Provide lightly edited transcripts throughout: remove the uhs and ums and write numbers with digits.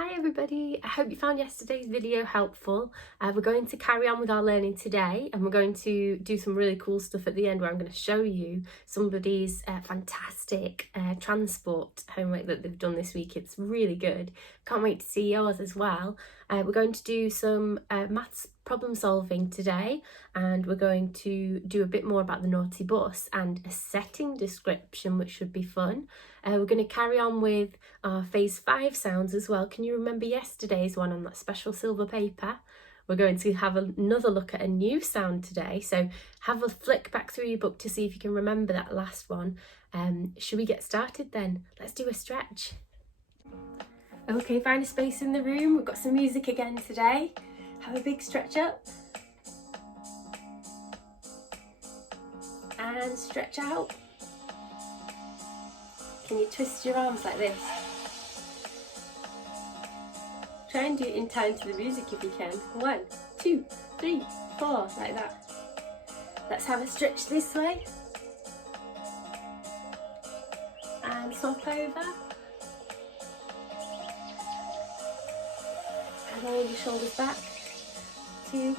Hi everybody, I hope you found yesterday's video helpful. We're going to carry on with our learning today and we're going to do some really cool stuff at the end where I'm going to show you somebody's fantastic transport homework that they've done this week. It's really good. Can't wait to see yours as well. We're going to do some maths problem solving today, and we're going to do a bit more about the naughty bus and a setting description, which should be fun. We're going to carry on with our phase 5 sounds as well. Can you remember yesterday's one on that special silver paper? We're going to have another look at a new sound today, so have a flick back through your book to see if you can remember that last one. Should we get started then? Let's do a stretch. Okay, find a space in the room. We've got some music again today. Have a big stretch up. And stretch out. Can you twist your arms like this? Try and do it in time to the music if you can. 1, 2, 3, 4, like that. Let's have a stretch this way. And swap over. And roll your shoulders back. 2,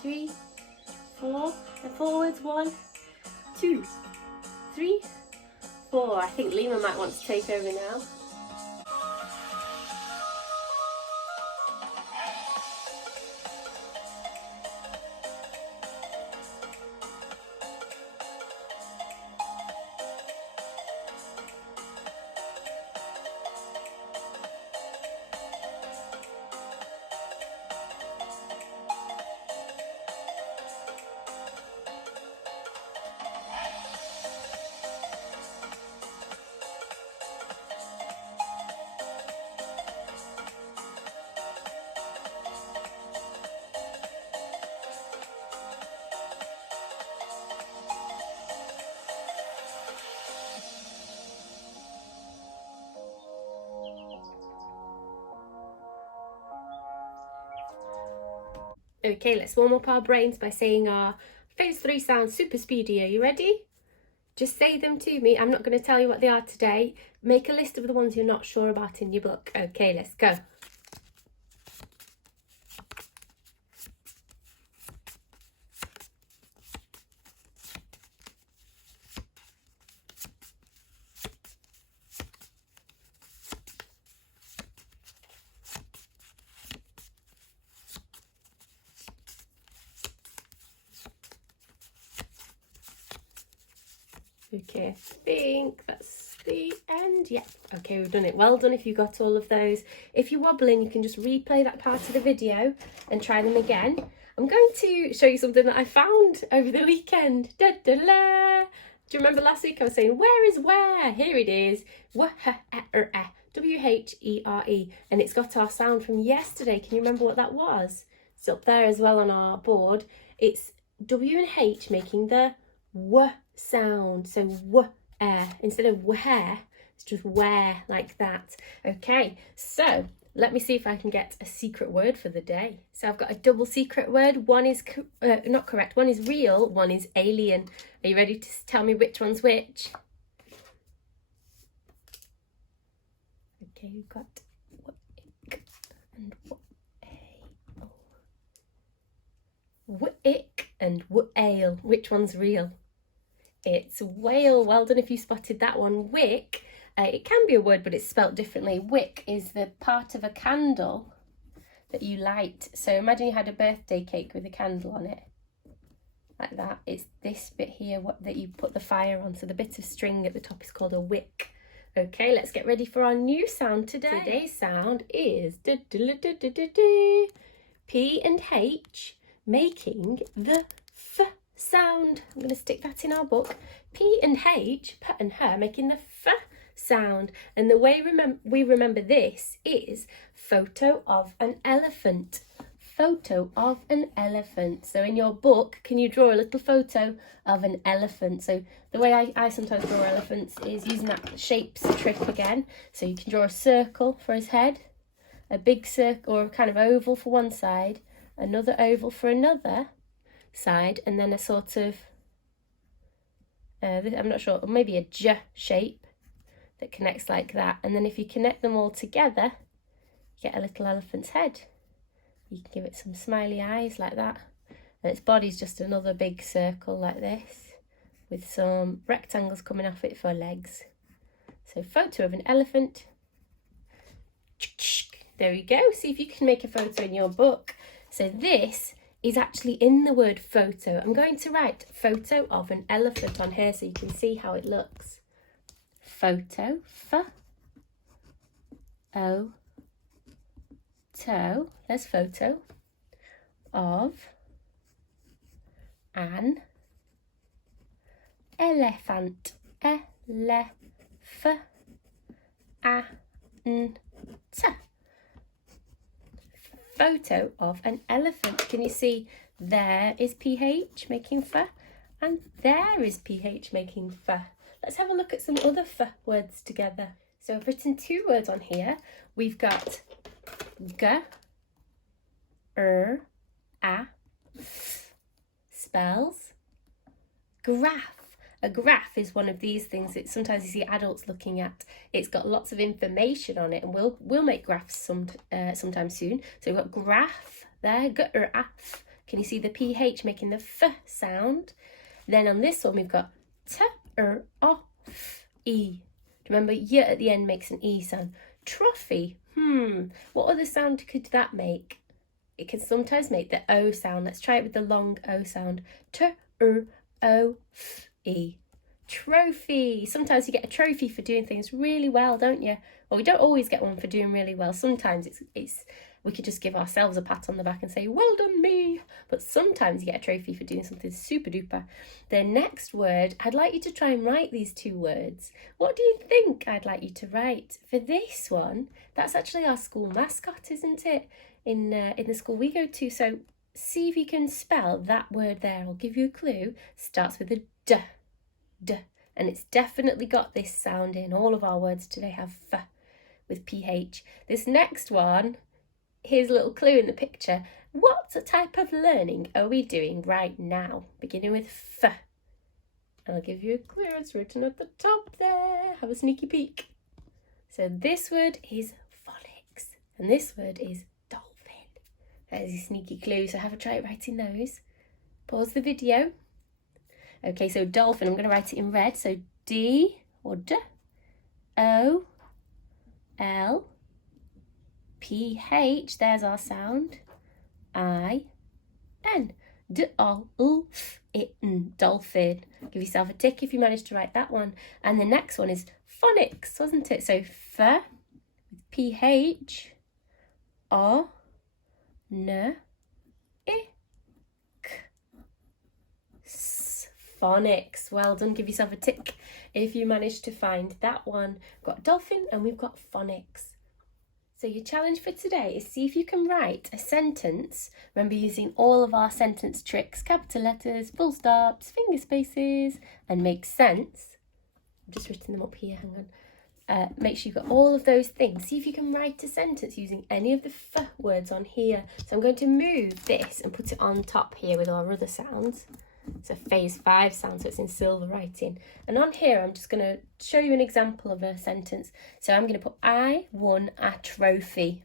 3, 4, and forwards. 1, 2, 3, 4. I think Lima might want to take over now. Okay, let's warm up our brains by saying our phase 3 sounds super speedy. Are you ready? Just say them to me. I'm not going to tell you what they are today. Make a list of the ones you're not sure about in your book. Okay, let's go. Okay, I think that's the end. Yeah, okay, we've done it. Well done if you got all of those. If you're wobbling, you can just replay that part of the video and try them again. I'm going to show you something that I found over the weekend. Da, da, da. Do you remember last week I was saying, where is where? Here it is. W-H-E-R-E. And it's got our sound from yesterday. Can you remember what that was? It's up there as well on our board. It's W and H making the W sound. So w-air. Instead of where, it's just where, like that. Okay, so let me see if I can get a secret word for the day. So I've got a double secret word. One is not correct. One is real. One is alien. Are you ready to tell me which one's which? Okay, you've got w-ick and w-ale. W-ick and w-ale. Which one's real? It's whale. Well done if you spotted that one. Wick, it can be a word, but it's spelt differently. Wick is the part of a candle that you light. So imagine you had a birthday cake with a candle on it, like that. It's this bit here that you put the fire on. So the bit of string at the top is called a wick. Okay, let's get ready for our new sound today. Today's sound is P and H making the F sound. I'm going to stick that in our book. P and H, P and her, making the F sound. And the way we remember this is photo of an elephant. Photo of an elephant. So in your book, can you draw a little photo of an elephant? So the way I sometimes draw elephants is using that shapes trick again. So you can draw a circle for his head, a big circle or a kind of oval for one side, another oval for another side, and then a sort of I'm not sure, maybe a J shape that connects like that. And then if you connect them all together, get a little elephant's head. You can give it some smiley eyes like that. And its body's just another big circle like this, with some rectangles coming off it for legs. So photo of an elephant. There we go. See if you can make a photo in your book. So this is actually in the word photo. I'm going to write photo of an elephant on here so you can see how it looks. Photo, F-O-To, there's photo, of an elephant. Photo of an elephant. Can you see there is PH making F and there is PH making F. Let's have a look at some other F words together. So I've written 2 words on here. We've got G, A, F. Spells graph. A graph is one of these things that sometimes you see adults looking at. It's got lots of information on it, and we'll make graphs sometime soon. So we've got graph there, graph. Can you see the PH making the F sound? Then on this one we've got T-R-O-F-E. Remember, Y at the end makes an E sound. Trophy. What other sound could that make? It can sometimes make the O sound. Let's try it with the long O sound. T-R-O-F-E. Trophy. Sometimes you get a trophy for doing things really well, don't you? Well, we don't always get one for doing really well. Sometimes it's we could just give ourselves a pat on the back and say, well done me. But sometimes you get a trophy for doing something super duper. The next word, I'd like you to try and write these 2 words. What do you think I'd like you to write for this one? That's actually our school mascot, isn't it? In the school we go to. So see if you can spell that word there. I'll give you a clue. Starts with a D. D. And it's definitely got this sound in. All of our words today have F with PH. This next one, here's a little clue in the picture. What type of learning are we doing right now? Beginning with F. And I'll give you a clue. It's written at the top there. Have a sneaky peek. So this word is phonics. And this word is dolphin. There's your sneaky clue. So have a try at writing those. Pause the video. Okay, so dolphin, I'm going to write it in red. So D or D, O, L, P, H, there's our sound, I, N, D-O-L-F-I-N, dolphin. Give yourself a tick if you managed to write that one. And the next one is phonics, wasn't it? So F, P-H, O, N, I, phonics. Well done, give yourself a tick if you managed to find that one. We've got dolphin and we've got phonics. So your challenge for today is see if you can write a sentence. Remember, using all of our sentence tricks, capital letters, full stops, finger spaces, and make sense. I've just written them up here, hang on. Make sure you've got all of those things. See if you can write a sentence using any of the F words on here. So I'm going to move this and put it on top here with our other sounds. It's a phase 5 sound, so it's in silver writing. And on here, I'm just going to show you an example of a sentence. So I'm going to put, I won a trophy.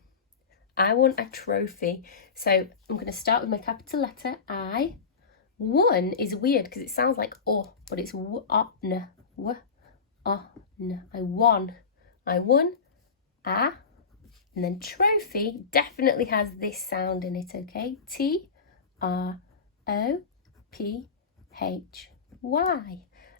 I won a trophy. So I'm going to start with my capital letter, I. Won is weird because it sounds like O, but it's w-o-n. W-o-n. I won. I won a. And then trophy definitely has this sound in it, okay? T-R-O-P-H-Y.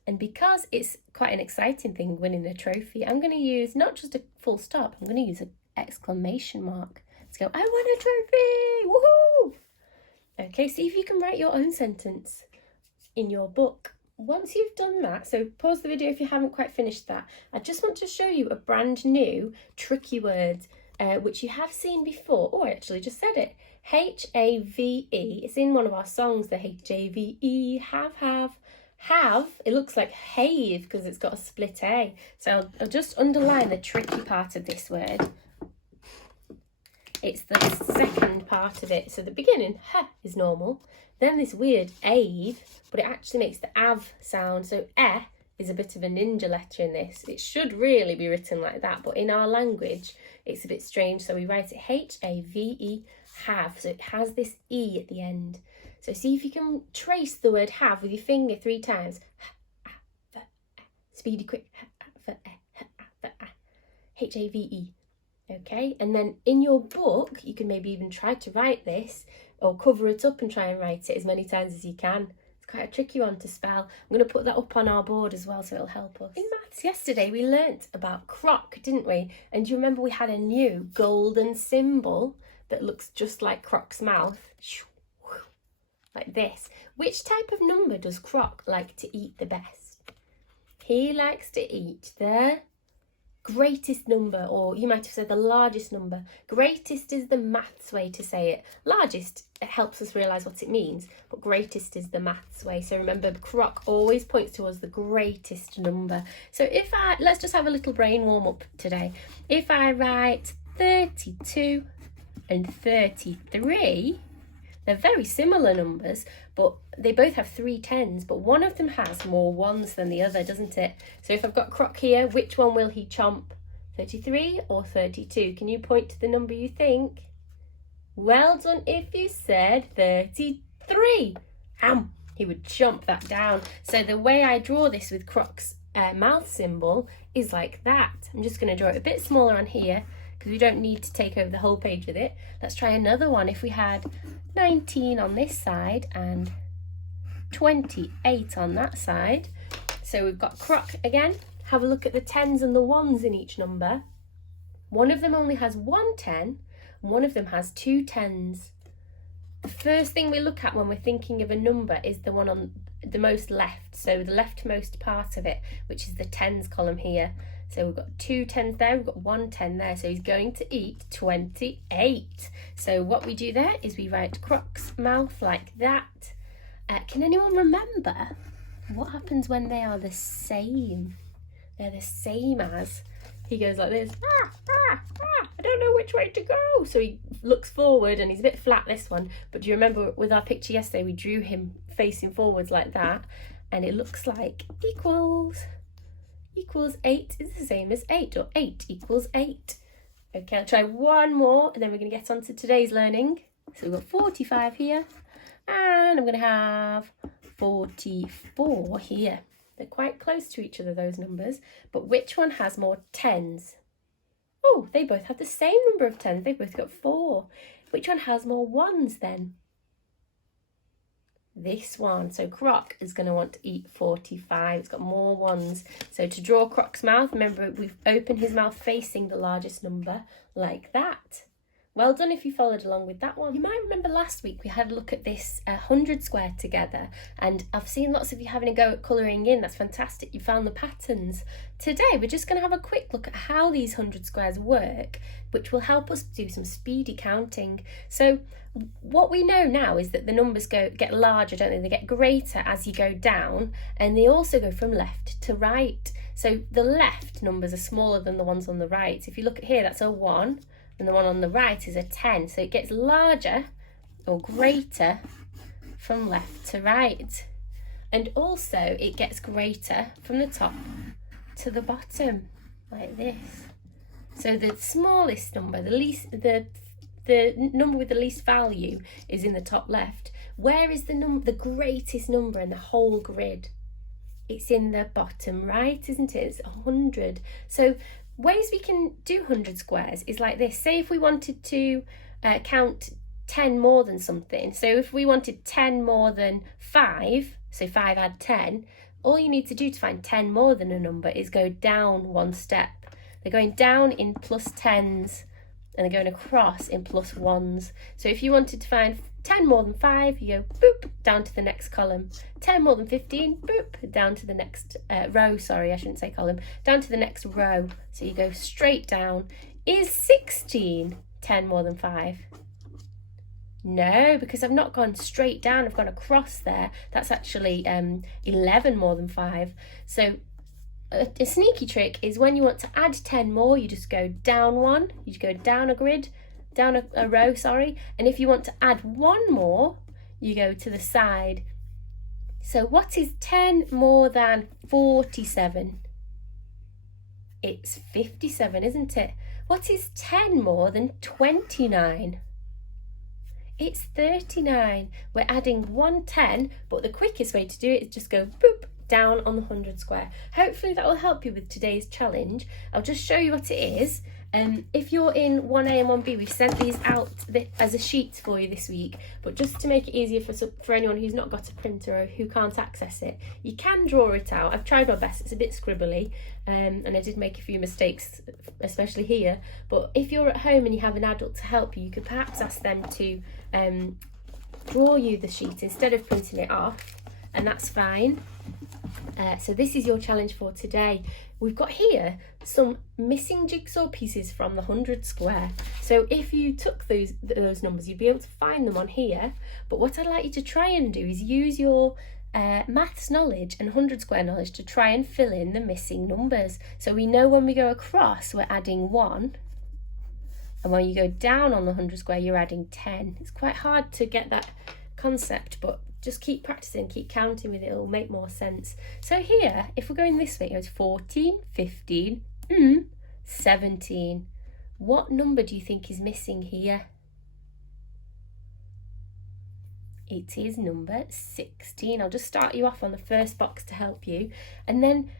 And because it's quite an exciting thing winning a trophy, I'm going to use not just a full stop, I'm going to use an exclamation mark to go, I won a trophy! Woohoo! Okay, see if you can write your own sentence in your book. Once you've done that, so pause the video if you haven't quite finished that. I just want to show you a brand new tricky word, which you have seen before. Oh, I actually just said it. H-A-V-E. It's in one of our songs, the H-A-V-E, have. It looks like have because it's got a split A. So I'll just underline the tricky part of this word. It's the second part of it. So the beginning, ha, is normal. Then this weird ave, but it actually makes the av sound. So is a bit of a ninja letter in this. It should really be written like that, but in our language, it's a bit strange. So we write it H-A-V-E, have. So it has this E at the end. So see if you can trace the word have with your finger 3 times. Speedy, quick. H-A-V-E. Okay, and then in your book, you can maybe even try to write this or cover it up and try and write it as many times as you can. It's quite a tricky one to spell. I'm going to put that up on our board as well, so it'll help us. In maths yesterday, we learnt about croc, didn't we? And do you remember we had a new golden symbol that looks just like Croc's mouth? Like this. Which type of number does Croc like to eat the best? He likes to eat the greatest number, or you might have said the largest number. Greatest is the maths way to say it. Largest, it helps us realise what it means, but greatest is the maths way. So remember, Croc always points towards the greatest number. So let's just have a little brain warm up today. If I write 32 and 33, they're very similar numbers, but they both have 3 tens, but one of them has more ones than the other, doesn't it? So if I've got Croc here, which one will he chomp? 33 or 32? Can you point to the number you think? Well done if you said 33. He would chomp that down. So the way I draw this with Croc's mouth symbol is like that. I'm just going to draw it a bit smaller on here because we don't need to take over the whole page with it. Let's try another one. If we had 19 on this side and 28 on that side. So we've got Croc again. Have a look at the tens and the ones in each number. One of them only has 1 10, one of them has 2 tens. The first thing we look at when we're thinking of a number is the one on the most left, so the leftmost part of it, which is the tens column here. So we've got 2 tens there, we've got 1 10 there, so he's going to eat 28. So what we do there is we write Croc's mouth like that. Can anyone remember what happens when they are the same? They're the same as. He goes like this. I don't know which way to go. So he looks forward and he's a bit flat, this one. But do you remember with our picture yesterday, we drew him facing forwards like that. And it looks like equals 8 is the same as 8, or 8 equals 8. Okay, I'll try one more and then we're going to get on to today's learning. So we've got 45 here and I'm going to have 44 here. They're quite close to each other, those numbers, but which one has more tens? Oh, they both have the same number of tens. They've both got 4. Which one has more ones then? This one. So Croc is going to want to eat 45. It's got more ones. So to draw Croc's mouth, remember we've opened his mouth facing the largest number like that. Well done if you followed along with that one. You might remember last week we had a look at this 100 square together, and I've seen lots of you having a go at colouring in. That's fantastic. You found the patterns. Today we're just going to have a quick look at how these 100 squares work, which will help us do some speedy counting. So what we know now is that the numbers get larger, don't they? They get greater as you go down, and they also go from left to right. So the left numbers are smaller than the ones on the right. If you look at here, that's a 1. And the one on the right is a 10. So it gets larger or greater from left to right. And also it gets greater from the top to the bottom, like this. So the smallest number, the number with the least value is in the top left. Where is the greatest number in the whole grid? It's in the bottom right, isn't it? It's 100. So ways we can do 100 squares is like this. Say if we wanted to count 10 more than something. So if we wanted 10 more than 5, so 5 add 10, all you need to do to find 10 more than a number is go down one step. They're going down in plus 10s and they're going across in plus 1s. So if you wanted to find 10 more than 5, you go boop, down to the next column. 10 more than 15, boop, down to the next row. Sorry, I shouldn't say column. Down to the next row. So you go straight down. Is 16 10 more than 5? No, because I've not gone straight down. I've gone across there. That's actually 11 more than 5. So a sneaky trick is when you want to add 10 more, you just go down one. You just go down a grid. Down a row, sorry. And if you want to add 1 more, you go to the side. So what is 10 more than 47? It's 57, isn't it? What is 10 more than 29? It's 39. We're adding 110, but the quickest way to do it is just go boop down on the 100 square. Hopefully that will help you with today's challenge. I'll just show you what it is. If you're in 1A and 1B, we've sent these out as a sheet for you this week, but just to make it easier for anyone who's not got a printer or who can't access it, you can draw it out. I've tried my best, it's a bit scribbly, and I did make a few mistakes, especially here, but if you're at home and you have an adult to help you, you could perhaps ask them to draw you the sheet instead of printing it off, and that's fine. So this is your challenge for today. We've got here some missing jigsaw pieces from the 100 square. So if you took those numbers, you'd be able to find them on here. But what I'd like you to try and do is use your maths knowledge and 100 square knowledge to try and fill in the missing numbers. So we know when we go across, we're adding 1. And when you go down on the 100 square, you're adding 10. It's quite hard to get that concept, but just keep practicing, keep counting with it, it'll make more sense. So here, if we're going this way, it goes 14, 15, 17. What number do you think is missing here? It is number 16. I'll just start you off on the first box to help you. And then,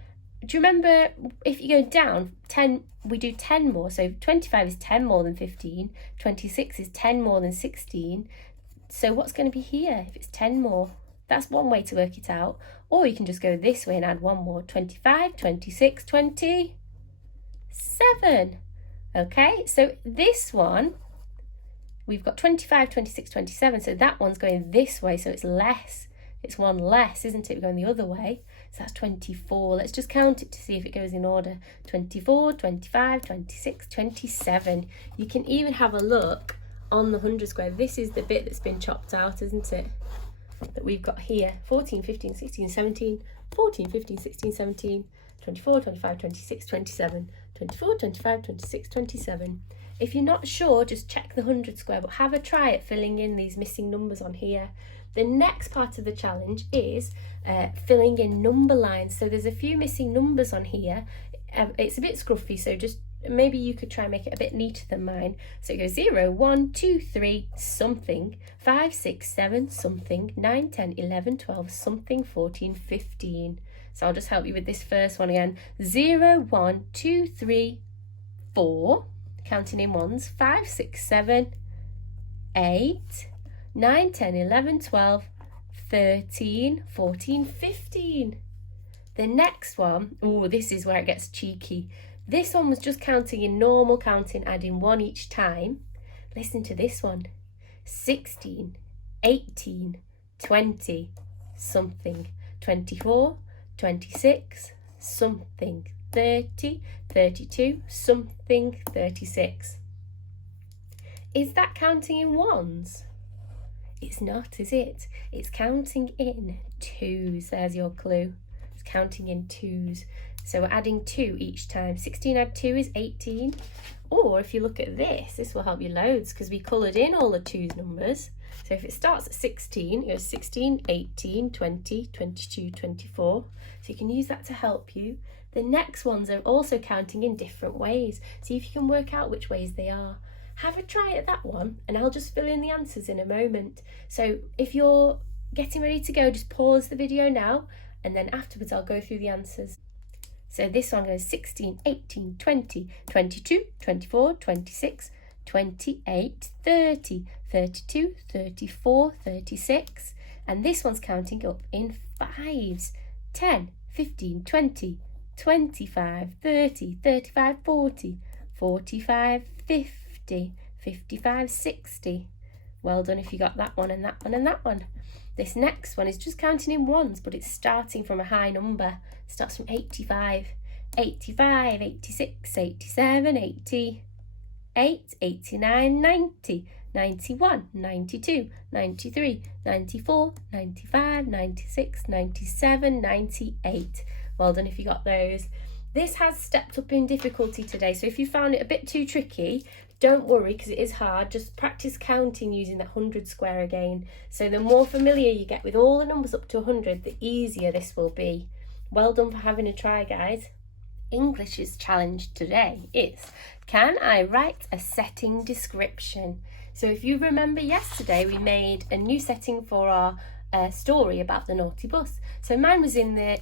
do you remember, if you go down, 10, we do 10 more. So 25 is 10 more than 15. 26 is 10 more than 16. So what's going to be here if it's 10 more? That's one way to work it out. Or you can just go this way and add one more. 25, 26, 27. Okay, so this one, we've got 25, 26, 27. So that one's going this way, so it's less. It's one less, isn't it? We're going the other way. So that's 24. Let's just count it to see if it goes in order. 24, 25, 26, 27. You can even have a look on the 100 square. This is the bit that's been chopped out, isn't it? That we've got here. 14, 15, 16, 17, 14, 15, 16, 17, 24, 25, 26, 27, 24, 25, 26, 27. If you're not sure, just check the 100 square, but have a try at filling in these missing numbers on here. The next part of the challenge is filling in number lines. So there's a few missing numbers on here. It's a bit scruffy, so just maybe you could try and make it a bit neater than mine. So it goes 0, 1, 2, 3, something, 5, 6, 7, something, 9, 10, 11, 12, something, 14, 15. So I'll just help you with this first one again. 0, 1, 2, 3, 4, counting in ones, 5, 6, 7, 8, 9, 10, 11, 12, 13, 14, 15. The next one, oh, this is where it gets cheeky. This one was just counting in normal counting, adding 1 each time. Listen to this one. 16, 18, 20, something, 24, 26, something, 30, 32, something, 36. Is that counting in ones? It's not, is it? It's counting in twos. There's your clue. It's counting in twos. So we're adding 2 each time. 16 add 2 is 18. Or if you look at this, this will help you loads because we coloured in all the twos numbers. So if it starts at 16, it goes 16, 18, 20, 22, 24. So you can use that to help you. The next ones are also counting in different ways. See if you can work out which ways they are. Have a try at that one and I'll just fill in the answers in a moment. So if you're getting ready to go, just pause the video now and then afterwards I'll go through the answers. So this one goes 16, 18, 20, 22, 24, 26, 28, 30, 32, 34, 36. And this one's counting up in fives. 10, 15, 20, 25, 30, 35, 40, 45, 50, 55, 60. Well done if you got that one and that one and that one. This next one is just counting in ones, but it's starting from a high number. It starts from 85, 85, 86, 87, 88, 89, 90, 91, 92, 93, 94, 95, 96, 97, 98. Well done if you got those. This has stepped up in difficulty today, so if you found it a bit too tricky, don't worry, because it is hard. Just practice counting using that 100 square again. So the more familiar you get with all the numbers up to 100, the easier this will be. Well done for having a try, guys. English's challenge today is, can I write a setting description? So if you remember yesterday, we made a new setting for our story about the naughty bus. So mine was in a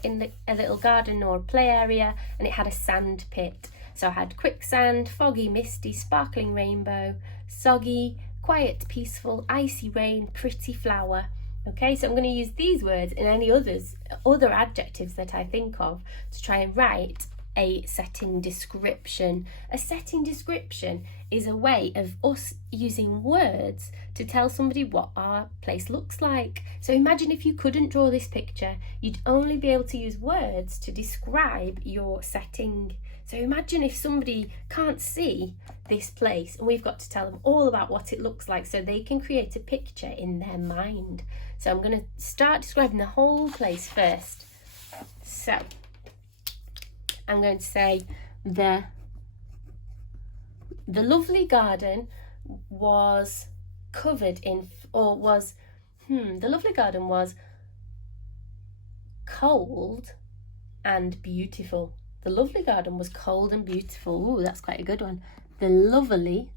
little garden or play area, and it had a sand pit. So I had quicksand, foggy, misty, sparkling rainbow, soggy, quiet, peaceful, icy rain, pretty flower. Okay, so I'm going to use these words and any other adjectives that I think of to try and write a setting description. A setting description is a way of us using words to tell somebody what our place looks like. So imagine if you couldn't draw this picture, you'd only be able to use words to describe your setting. So imagine if somebody can't see this place and we've got to tell them all about what it looks like so they can create a picture in their mind. So I'm going to start describing the whole place first. So I'm going to say the lovely garden was covered in, or was, the lovely garden was cold and beautiful. The lovely garden was cold and beautiful. Ooh, that's quite a good one. The lovely,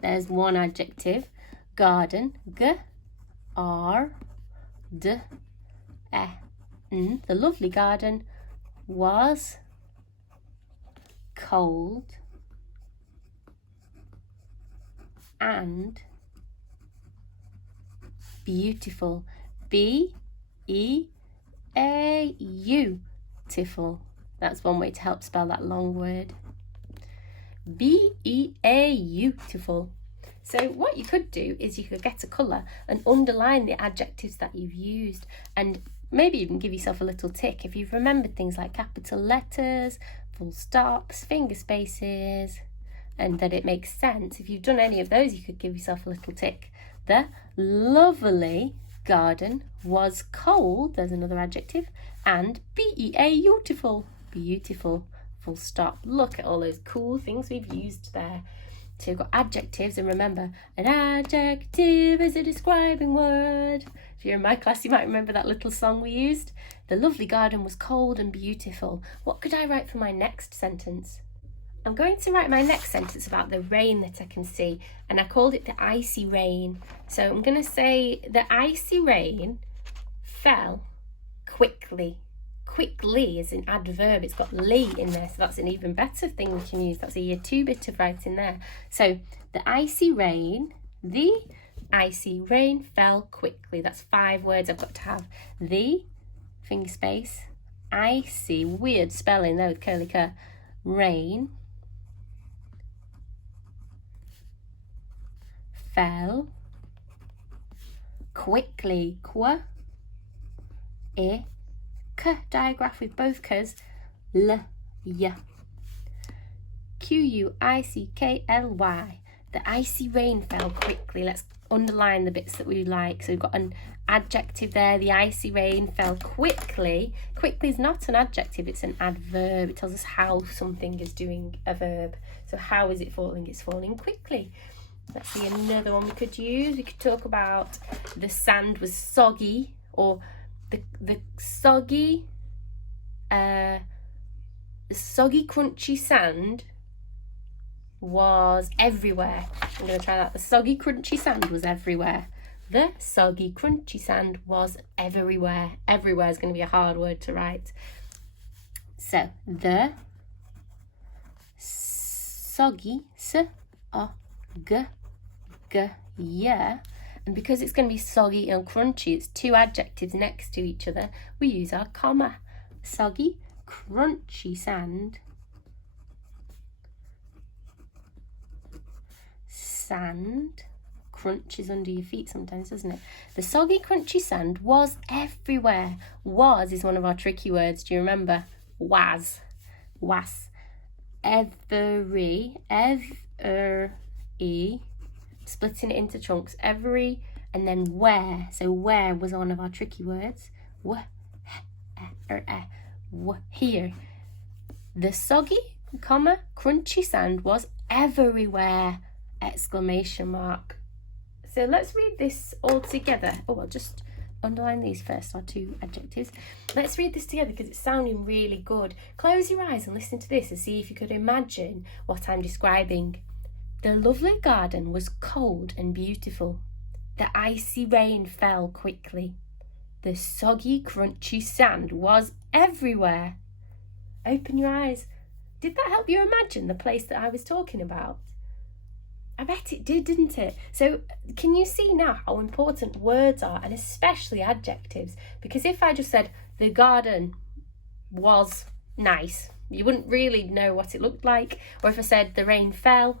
there's one adjective. Garden, G-R-D-E-N. The lovely garden was cold and beautiful. B-E-A-U-tiful. That's one way to help spell that long word. B-E-A-U-tiful. So what you could do is you could get a colour and underline the adjectives that you've used, and maybe even give yourself a little tick if you've remembered things like capital letters, full stops, finger spaces, and that it makes sense. If you've done any of those, you could give yourself a little tick. The lovely garden was cold, there's another adjective, and B-E-A-U-tiful, beautiful, full stop. Look at all those cool things we've used there. So you've got adjectives, and remember, an adjective is a describing word. If you're in my class, you might remember that little song we used. The lovely garden was cold and beautiful. What could I write for my next sentence? I'm going to write my next sentence about the rain that I can see, and I called it the icy rain. So I'm going to say the icy rain fell quickly. Quickly is an adverb, it's got "ly" in there, so that's an even better thing we can use. That's a year 2 bit of writing there. So the icy rain fell quickly. That's 5 words I've got to have. The, finger space, icy, weird spelling there with curly cur, rain fell quickly. K digraph with both k's, L-Y. Q-U-I-C-K-L-Y. The icy rain fell quickly. Let's underline the bits that we like. So we've got an adjective there. The icy rain fell quickly. Quickly is not an adjective, it's an adverb. It tells us how something is doing a verb. So how is it falling? It's falling quickly. Let's see another one we could use. We could talk about the sand was soggy, or the soggy crunchy sand was everywhere. I'm going to try that. The soggy crunchy sand was everywhere. The soggy crunchy sand was everywhere. Everywhere is going to be a hard word to write. So the soggy, yeah. And because it's going to be soggy and crunchy, it's 2 adjectives next to each other, we use our comma. Soggy, crunchy sand. Sand crunches under your feet sometimes, doesn't it? The soggy, crunchy sand was everywhere. Was is one of our tricky words. Do you remember? Was. Every. Splitting it into chunks, every, and then where. So where was one of our tricky words. Here. The soggy, comma, crunchy sand was everywhere, exclamation mark. So let's read this all together. Oh, I'll just underline these first, our two adjectives. Let's read this together because it's sounding really good. Close your eyes and listen to this and see if you could imagine what I'm describing. The lovely garden was cold and beautiful. The icy rain fell quickly. The soggy, crunchy sand was everywhere. Open your eyes. Did that help you imagine the place that I was talking about? I bet it did, didn't it? So can you see now how important words are, and especially adjectives? Because if I just said the garden was nice, you wouldn't really know what it looked like. Or if I said the rain fell,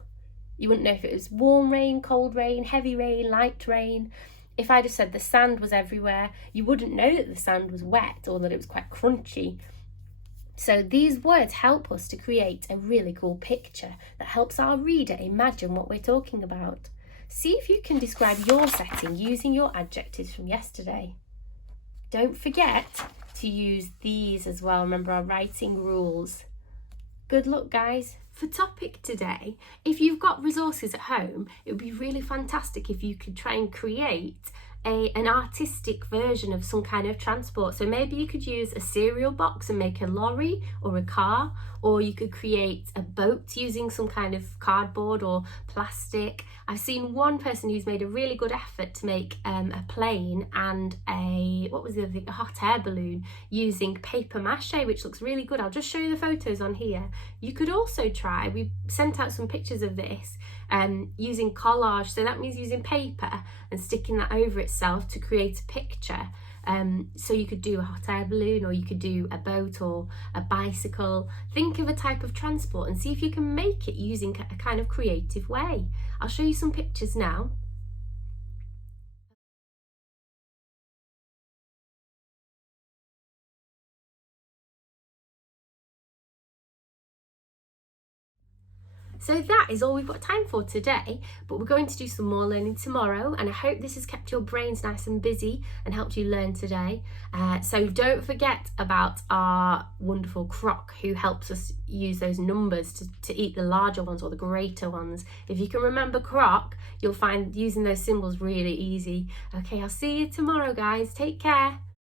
you wouldn't know if it was warm rain, cold rain, heavy rain, light rain. If I just said the sand was everywhere, you wouldn't know that the sand was wet or that it was quite crunchy. So these words help us to create a really cool picture that helps our reader imagine what we're talking about. See if you can describe your setting using your adjectives from yesterday. Don't forget to use these as well. Remember our writing rules. Good luck, guys. For topic today, if you've got resources at home, it would be really fantastic if you could try and create an artistic version of some kind of transport. So maybe you could use a cereal box and make a lorry or a car, or you could create a boat using some kind of cardboard or plastic. I've seen one person who's made a really good effort to make a plane and a hot air balloon using paper mache, which looks really good. I'll just show you the photos on here. You could also try, we sent out some pictures of this, using collage. So that means using paper and sticking that over itself to create a picture. So you could do a hot air balloon, or you could do a boat or a bicycle. Think of a type of transport and see if you can make it using a kind of creative way. I'll show you some pictures now. So that is all we've got time for today, but we're going to do some more learning tomorrow, and I hope this has kept your brains nice and busy and helped you learn today. So don't forget about our wonderful Croc, who helps us use those numbers to eat the larger ones or the greater ones. If you can remember Croc, you'll find using those symbols really easy. Okay, I'll see you tomorrow, guys. Take care.